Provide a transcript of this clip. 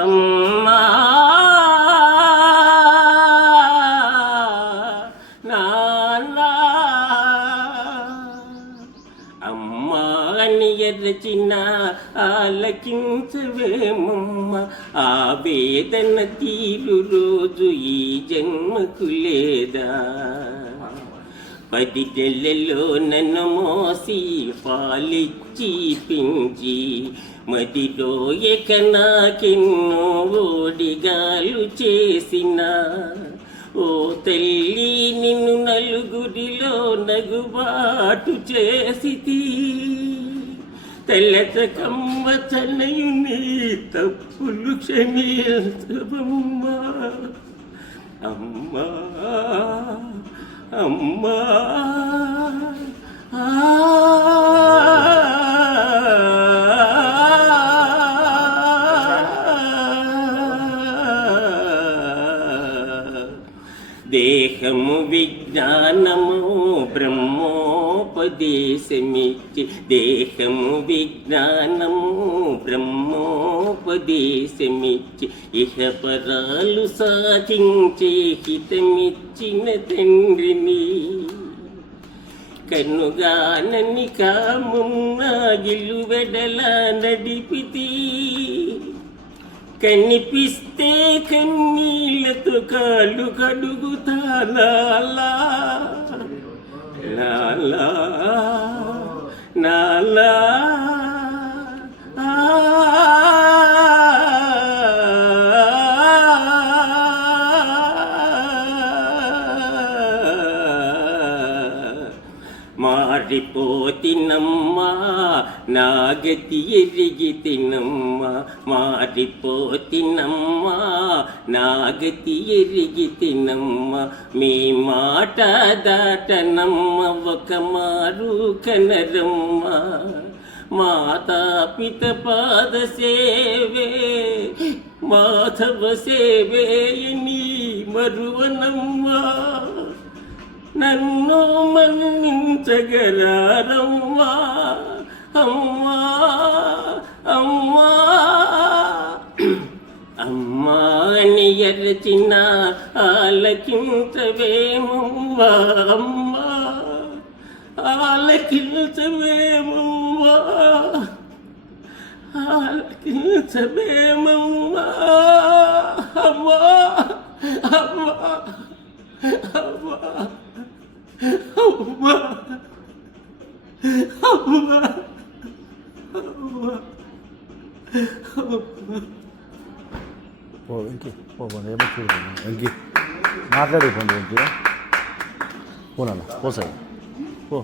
అమ్మా నాన్న అమ్మా అని ఎర్రచిన ఆలకించవేమమ్మ, ఆ వేదన తీరు రోజు ఈ జన్మకు లేదా. 10 నెలల్లో నన్ను మోసి పాలిచ్చి పెంచి మదిలో నాకెన్నో ఓడిగాలు చేసిన ఓ తల్లి, నిన్ను నలుగురిలో నగుబాటు చేసితి. తెల్లత కమ్మచనయుని తప్పులు క్షమించవమ్మా. అమ్మా అమ్మా దేహము విజ్ఞానము బ్రహ్మోపదేశమిచ్చి, దేహము విజ్ఞానము బ్రహ్మోపదేశమిచ్చి, ఇహపరాలు సాధించే హితమిచ్చిన తండ్రిని. కనుగానని కామున్న గిలువెడల నడిపితి, కనిపిస్తే కన్నీళ్ళతో కాళ్ళు కడుగుతా నాలా నాలా నాలా. మారిపోతినమ్మా నా గతి ఎరిగితినమ్మా, మారిపోతినమ్మా నా గతి ఎరిగితినమ్మా. మీ మాట దాటనమ్మ ఒక మారు కనరమ్మా, మాతాపిత పాద సేవే మాధవ సేవే నీ మరువనమ్మా. నన్ను మన్నించగలరమ్మా. అమ్మా అమ్మా అమ్మా అని ఎరచిన ఆలకించవేమమ్మా. అమ్మా ఆలకించవేమమ్మా, ఆలకించవేమమ్మా. అమ్మా అమ్మా అమ్మా అమ్మా అమ్మా వెంకీ ఏమో చూడండి, వెంకీ మాట్లాడిపోండి, వెంకీ పోనా పోసాయి పో.